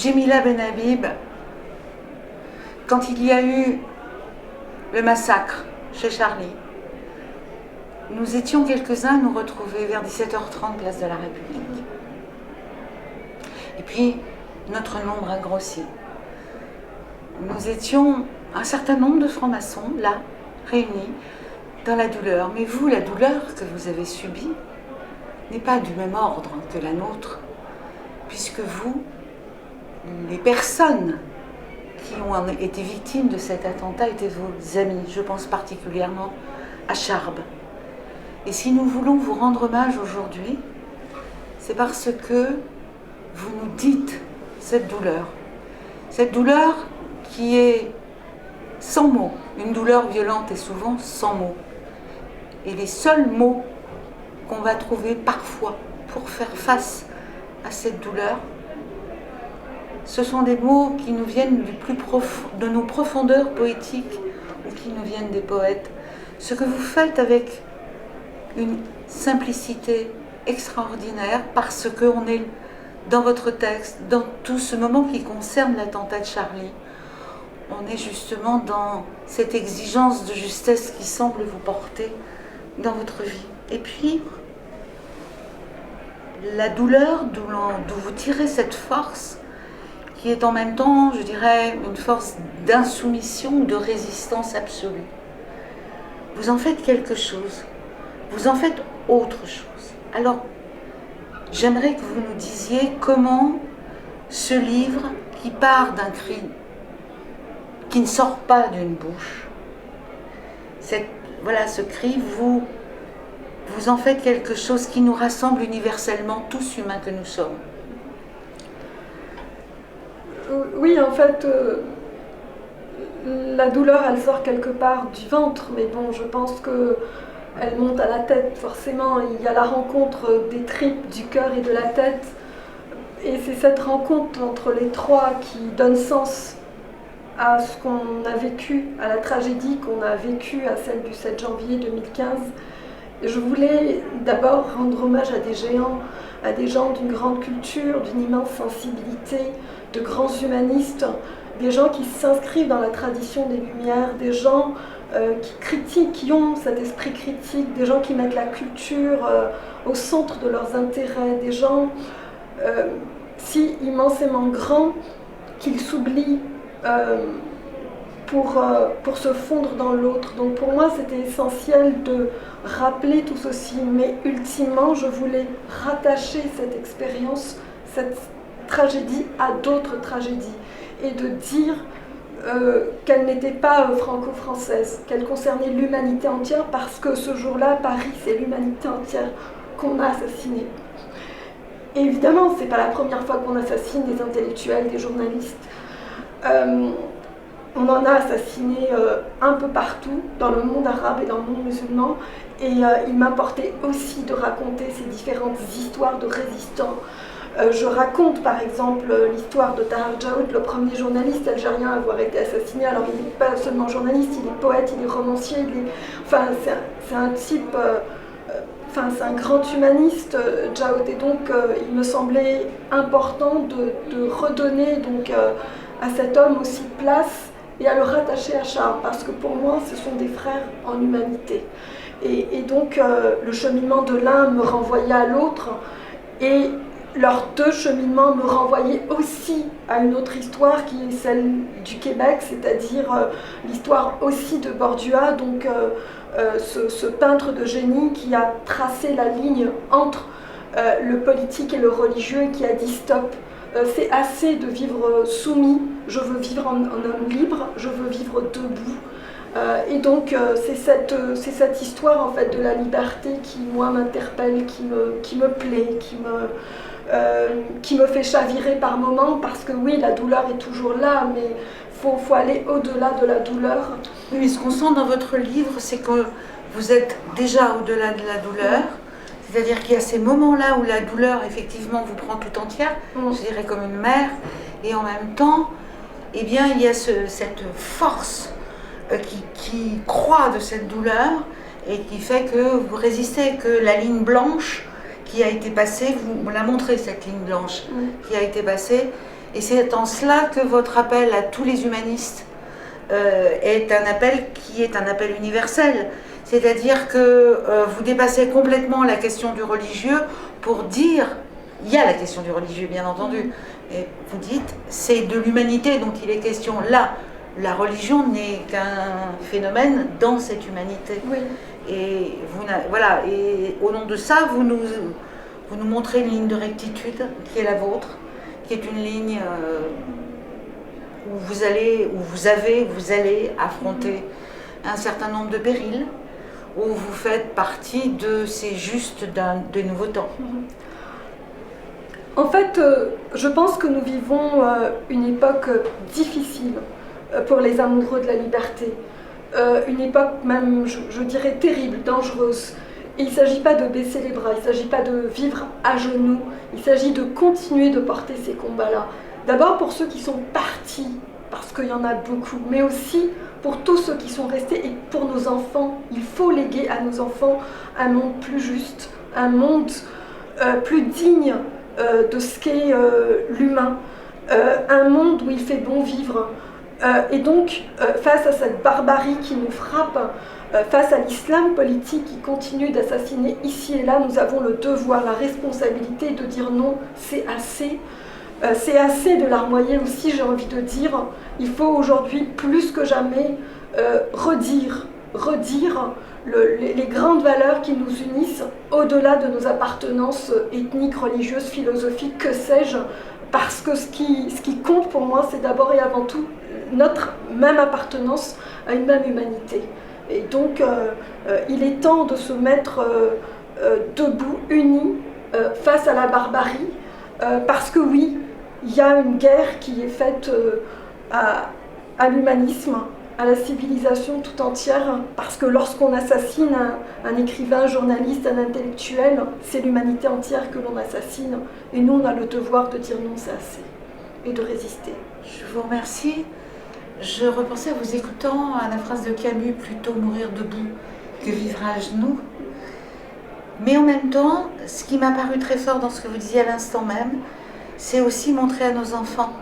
Jemila Benhabib, quand il y a eu le massacre chez Charlie, nous étions quelques-uns à nous retrouver vers 17h30, place de la République. Et puis, notre nombre a grossi. Nous étions un certain nombre de francs-maçons, là, réunis, dans la douleur. Mais vous, la douleur que vous avez subie n'est pas du même ordre que la nôtre, puisque vous, les personnes qui ont été victimes de cet attentat étaient vos amis. Je pense particulièrement à Charb. Et si nous voulons vous rendre hommage aujourd'hui, c'est parce que vous nous dites cette douleur qui est sans mots. Une douleur violente est souvent sans mots. Et les seuls mots qu'on va trouver parfois pour faire face à cette douleur, ce sont des mots qui nous viennent du plus profond, de nos profondeurs poétiques ou qui nous viennent des poètes. Ce que vous faites avec une simplicité extraordinaire parce qu'on est dans votre texte, dans tout ce moment qui concerne l'attentat de Charlie, on est justement dans cette exigence de justesse qui semble vous porter dans votre vie. Et puis, la douleur d'où vous tirez cette force, qui est en même temps, je dirais, une force d'insoumission ou de résistance absolue. Vous en faites quelque chose, vous en faites autre chose. Alors, j'aimerais que vous nous disiez comment ce livre, qui part d'un cri, qui ne sort pas d'une bouche, ce cri, vous en faites quelque chose qui nous rassemble universellement, tous humains que nous sommes. Oui, en fait, la douleur, elle sort quelque part du ventre, mais bon, je pense qu'elle monte à la tête, forcément. Il y a la rencontre des tripes, du cœur et de la tête. Et c'est cette rencontre entre les trois qui donne sens à ce qu'on a vécu, à la tragédie qu'on a vécue, à celle du 7 janvier 2015. Et je voulais d'abord rendre hommage à des géants, à des gens d'une grande culture, d'une immense sensibilité, de grands humanistes, des gens qui s'inscrivent dans la tradition des Lumières, des gens qui critiquent, qui ont cet esprit critique, des gens qui mettent la culture au centre de leurs intérêts, des gens si immensément grands qu'ils s'oublient pour se fondre dans l'autre. Donc pour moi, c'était essentiel de rappeler tout ceci, mais ultimement, je voulais rattacher cette expérience, cette tragédie à d'autres tragédies, et de dire qu'elle n'était pas franco-française, qu'elle concernait l'humanité entière, parce que ce jour-là, Paris, c'est l'humanité entière qu'on a assassinée. Et évidemment, c'est pas la première fois qu'on assassine des intellectuels, des journalistes. On en a assassiné un peu partout, dans le monde arabe et dans le monde musulman, et il m'importait aussi de raconter ces différentes histoires de résistants. Je raconte par exemple l'histoire de Tahar Djaoud, le premier journaliste algérien à avoir été assassiné. Alors il n'est pas seulement journaliste, il est poète, il est romancier, c'est un type, c'est un grand humaniste, Djaoud, et donc il me semblait important de redonner donc, à cet homme aussi place et à le rattacher à Charles, parce que pour moi ce sont des frères en humanité. Et donc le cheminement de l'un me renvoyait à l'autre, et leurs deux cheminements me renvoyaient aussi à une autre histoire qui est celle du Québec, c'est-à-dire l'histoire aussi de Bordua, donc ce peintre de génie qui a tracé la ligne entre le politique et le religieux et qui a dit stop. C'est assez de vivre soumis, je veux vivre en homme libre, je veux vivre debout. Et donc c'est cette histoire en fait de la liberté qui moi m'interpelle, qui me plaît, qui me fait chavirer par moments, parce que oui, la douleur est toujours là, mais faut aller au-delà de la douleur. Oui, ce qu'on sent dans votre livre, c'est que vous êtes déjà au-delà de la douleur. C'est-à-dire qu'il y a ces moments-là où la douleur, effectivement, vous prend tout entière, je dirais comme une mère, et en même temps, eh bien, il y a cette force qui croît de cette douleur et qui fait que vous résistez, que la ligne blanche qui a été passée, vous la montrez, cette ligne blanche qui a été passée, Et c'est en cela que votre appel à tous les humanistes est un appel qui est un appel universel. C'est-à-dire que vous dépassez complètement la question du religieux pour dire, il y a la question du religieux bien entendu, et vous dites c'est de l'humanité dont il est question là. La religion n'est qu'un phénomène dans cette humanité. Oui. Et voilà, et au nom de ça, vous nous montrez une ligne de rectitude qui est la vôtre, qui est une ligne où vous allez affronter un certain nombre de périls, où vous faites partie de ces justes de nouveaux temps. En fait, je pense que nous vivons une époque difficile pour les amoureux de la liberté. Une époque même, je dirais, terrible, dangereuse. Et il ne s'agit pas de baisser les bras, il ne s'agit pas de vivre à genoux, il s'agit de continuer de porter ces combats-là. D'abord pour ceux qui sont partis, parce qu'il y en a beaucoup, mais aussi pour tous ceux qui sont restés et pour nos enfants. Il faut léguer à nos enfants un monde plus juste, un monde plus digne de ce qu'est l'humain, un monde où il fait bon vivre. Et donc, face à cette barbarie qui nous frappe, face à l'islam politique qui continue d'assassiner ici et là, nous avons le devoir, la responsabilité de dire non, c'est assez. C'est assez de larmoyer aussi, j'ai envie de dire. Il faut aujourd'hui, plus que jamais, redire les grandes valeurs qui nous unissent au-delà de nos appartenances ethniques, religieuses, philosophiques, que sais-je. Parce que ce qui compte pour moi, c'est d'abord et avant tout notre même appartenance à une même humanité. Et donc, il est temps de se mettre debout, unis, face à la barbarie, parce que oui, il y a une guerre qui est faite à l'humanisme, à la civilisation tout entière, parce que lorsqu'on assassine un écrivain, un journaliste, un intellectuel, c'est l'humanité entière que l'on assassine. Et nous, on a le devoir de dire non, c'est assez, et de résister. Je vous remercie. Je repensais en vous écoutant à la phrase de Camus, plutôt mourir debout que vivre à genoux. Mais en même temps, ce qui m'a paru très fort dans ce que vous disiez à l'instant même, c'est aussi montrer à nos enfants.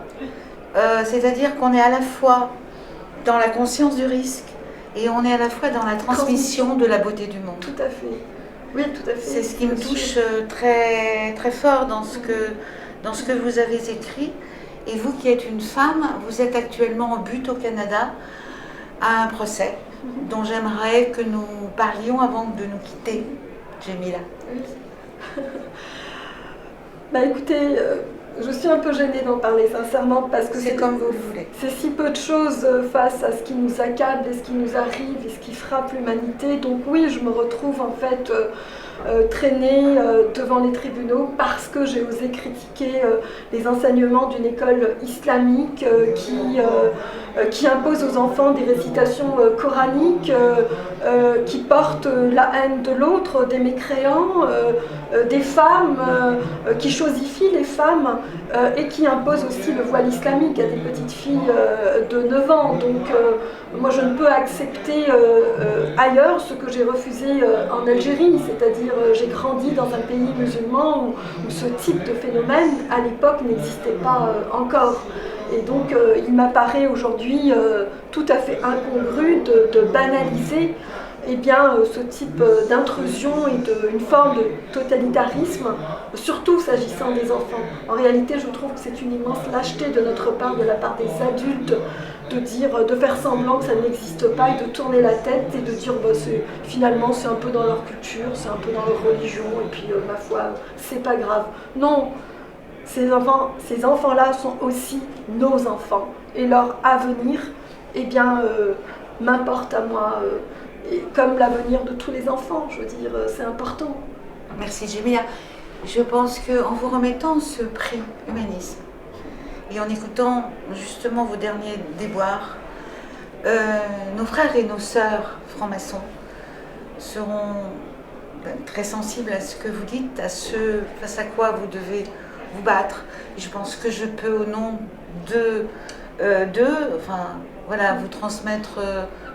C'est-à-dire qu'on est à la fois dans la conscience du risque et on est à la fois dans la transmission de la beauté du monde. Tout à fait. Oui, tout à fait. C'est ce qui me touche très, très fort dans ce que vous avez écrit. Et vous qui êtes une femme, vous êtes actuellement en but au Canada à un procès dont j'aimerais que nous parlions avant de nous quitter, Jemila. Oui. Bah écoutez, je suis un peu gênée d'en parler sincèrement parce que c'est comme vous le voulez. C'est si peu de choses face à ce qui nous accable et ce qui nous arrive et ce qui frappe l'humanité. Donc oui, je me retrouve en fait traînée devant les tribunaux parce que j'ai osé critiquer les enseignements d'une école islamique qui impose aux enfants des récitations coraniques qui portent la haine de l'autre, des mécréants, des femmes, qui chosifient les femmes et qui impose aussi le voile islamique à des petites filles de 9 ans. Donc moi je ne peux accepter ailleurs ce que j'ai refusé en Algérie, c'est-à-dire j'ai grandi dans un pays musulman où ce type de phénomène à l'époque n'existait pas encore. Et donc il m'apparaît aujourd'hui tout à fait incongru de banaliser ce type d'intrusion et d'une forme de totalitarisme, surtout s'agissant des enfants. En réalité, je trouve que c'est une immense lâcheté de notre part, de la part des adultes, de faire semblant que ça n'existe pas et de tourner la tête et de dire finalement c'est un peu dans leur culture, c'est un peu dans leur religion et puis ma foi, c'est pas grave. Non, ces enfants-là sont aussi nos enfants et leur avenir, m'importe à moi. Et comme l'avenir de tous les enfants, je veux dire, c'est important. Merci Jemila. Je pense qu'en vous remettant ce prix humanisme et en écoutant justement vos derniers déboires, nos frères et nos sœurs francs-maçons seront très sensibles à ce que vous dites, à ce face à quoi vous devez vous battre. Et je pense que je peux au nom d'eux, vous transmettre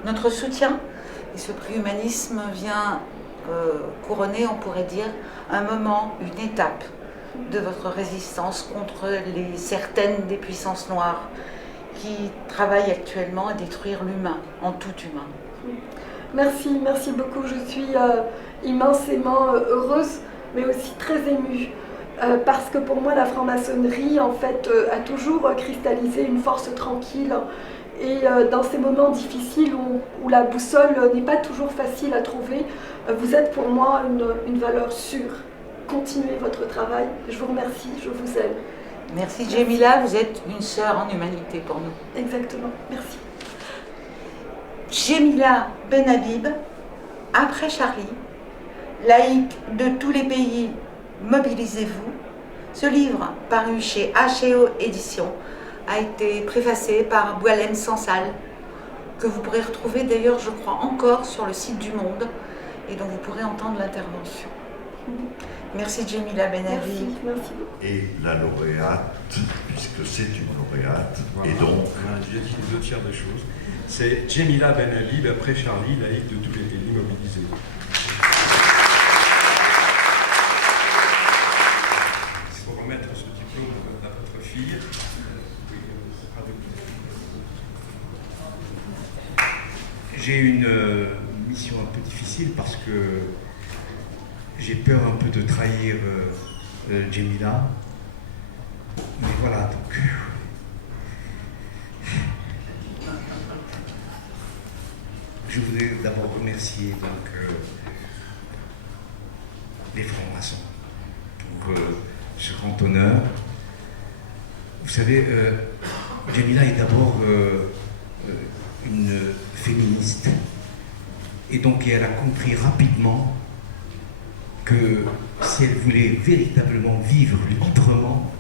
notre soutien. Et ce prix humanisme vient couronner, on pourrait dire, un moment, une étape de votre résistance contre certaines des puissances noires qui travaillent actuellement à détruire l'humain, en tout humain. Merci, merci beaucoup. Je suis immensément heureuse, mais aussi très émue. Parce que pour moi, la franc-maçonnerie, en fait, a toujours cristallisé une force tranquille. Et dans ces moments difficiles où la boussole n'est pas toujours facile à trouver, vous êtes pour moi une valeur sûre. Continuez votre travail. Je vous remercie, je vous aime. Merci Djemila, vous êtes une sœur en humanité pour nous. Exactement, merci. Djemila Benhabib, après Charlie, laïque de tous les pays, mobilisez-vous. Ce livre, paru chez H&O Éditions, a été préfacé par Boualem Sansal, que vous pourrez retrouver d'ailleurs, je crois, encore sur le site du Monde, et dont vous pourrez entendre l'intervention. Merci Djemila Benhabib. Merci. Et la lauréate, puisque c'est une lauréate, voilà. Et donc... J'ai dit les 2 tiers des choses. C'est Djemila Benhabib, après Charlie, laïque de tous les pays mobilisés. Il faut remettre ce diplôme à votre fille. J'ai une mission un peu difficile parce que j'ai peur un peu de trahir Djemila. Mais voilà, donc... Je voudrais d'abord remercier donc, les francs-maçons pour ce grand honneur. Vous savez, Djemila est d'abord une féministe et donc elle a compris rapidement que si elle voulait véritablement vivre librement,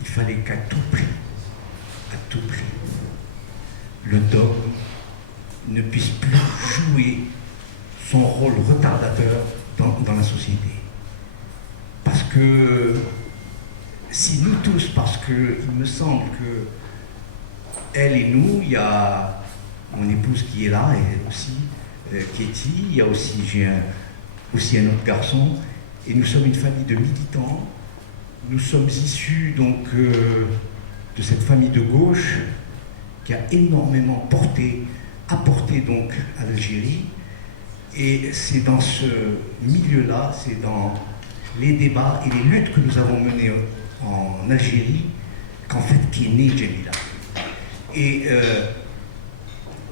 il fallait qu'à tout prix, le dogme ne puisse plus jouer son rôle retardateur dans la société. Parce que si nous tous, parce qu'il me semble que elle et nous, il y a mon épouse qui est là, et elle aussi, Katie, il y a aussi, j'ai aussi un autre garçon, et nous sommes une famille de militants. Nous sommes issus donc de cette famille de gauche qui a énormément apporté donc à l'Algérie. Et c'est dans ce milieu-là, c'est dans les débats et les luttes que nous avons menées en Algérie qu'en fait qu'est née Djemila. Et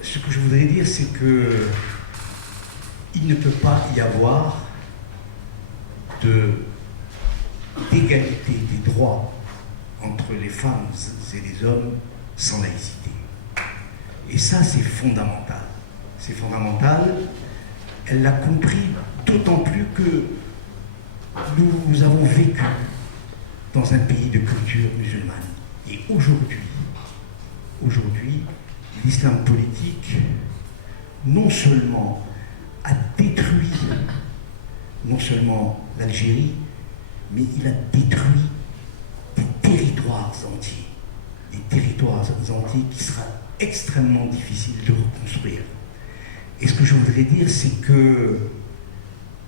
ce que je voudrais dire, c'est que il ne peut pas y avoir d'égalité des droits entre les femmes et les hommes sans laïcité. Et ça, c'est fondamental. C'est fondamental. Elle l'a compris d'autant plus que nous avons vécu dans un pays de culture musulmane. Et aujourd'hui, l'islam politique, non seulement a détruit non seulement l'Algérie, mais il a détruit des territoires entiers qui sera extrêmement difficile de reconstruire. Et ce que je voudrais dire, c'est que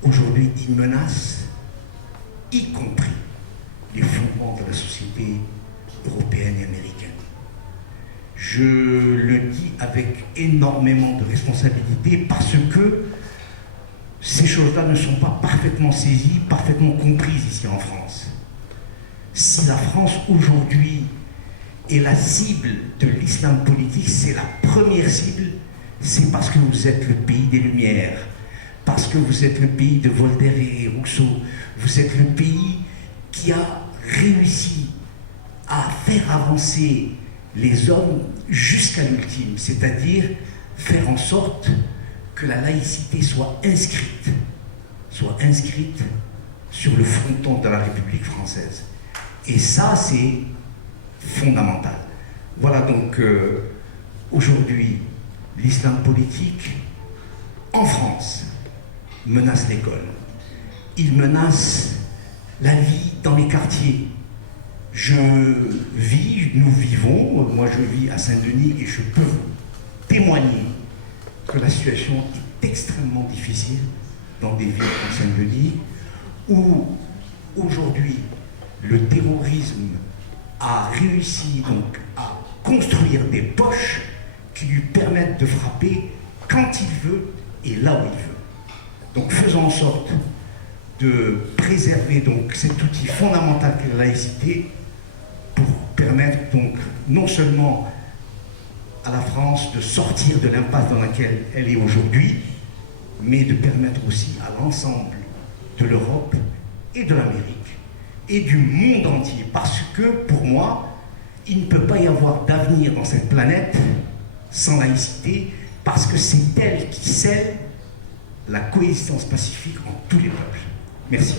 aujourd'hui, il menace, y compris les fondements de la société européenne et américaine. Je le dis avec énormément de responsabilité parce que ces choses-là ne sont pas parfaitement saisies, parfaitement comprises ici en France. Si la France aujourd'hui est la cible de l'islam politique, c'est la première cible, c'est parce que vous êtes le pays des Lumières, parce que vous êtes le pays de Voltaire et Rousseau, vous êtes le pays qui a réussi à faire avancer les hommes jusqu'à l'ultime, c'est-à-dire faire en sorte que la laïcité soit inscrite sur le fronton de la République française. Et ça, c'est fondamental. Voilà donc aujourd'hui, l'islam politique en France menace l'école. Il menace la vie dans les quartiers. Nous vivons, moi je vis à Saint-Denis et je peux vous témoigner que la situation est extrêmement difficile dans des villes comme Saint-Denis où aujourd'hui le terrorisme a réussi donc à construire des poches qui lui permettent de frapper quand il veut et là où il veut. Donc faisons en sorte de préserver donc cet outil fondamental qu'est la laïcité pour permettre donc non seulement à la France de sortir de l'impasse dans laquelle elle est aujourd'hui, mais de permettre aussi à l'ensemble de l'Europe et de l'Amérique et du monde entier. Parce que pour moi, il ne peut pas y avoir d'avenir dans cette planète sans laïcité, parce que c'est elle qui scelle la coexistence pacifique entre tous les peuples. Merci.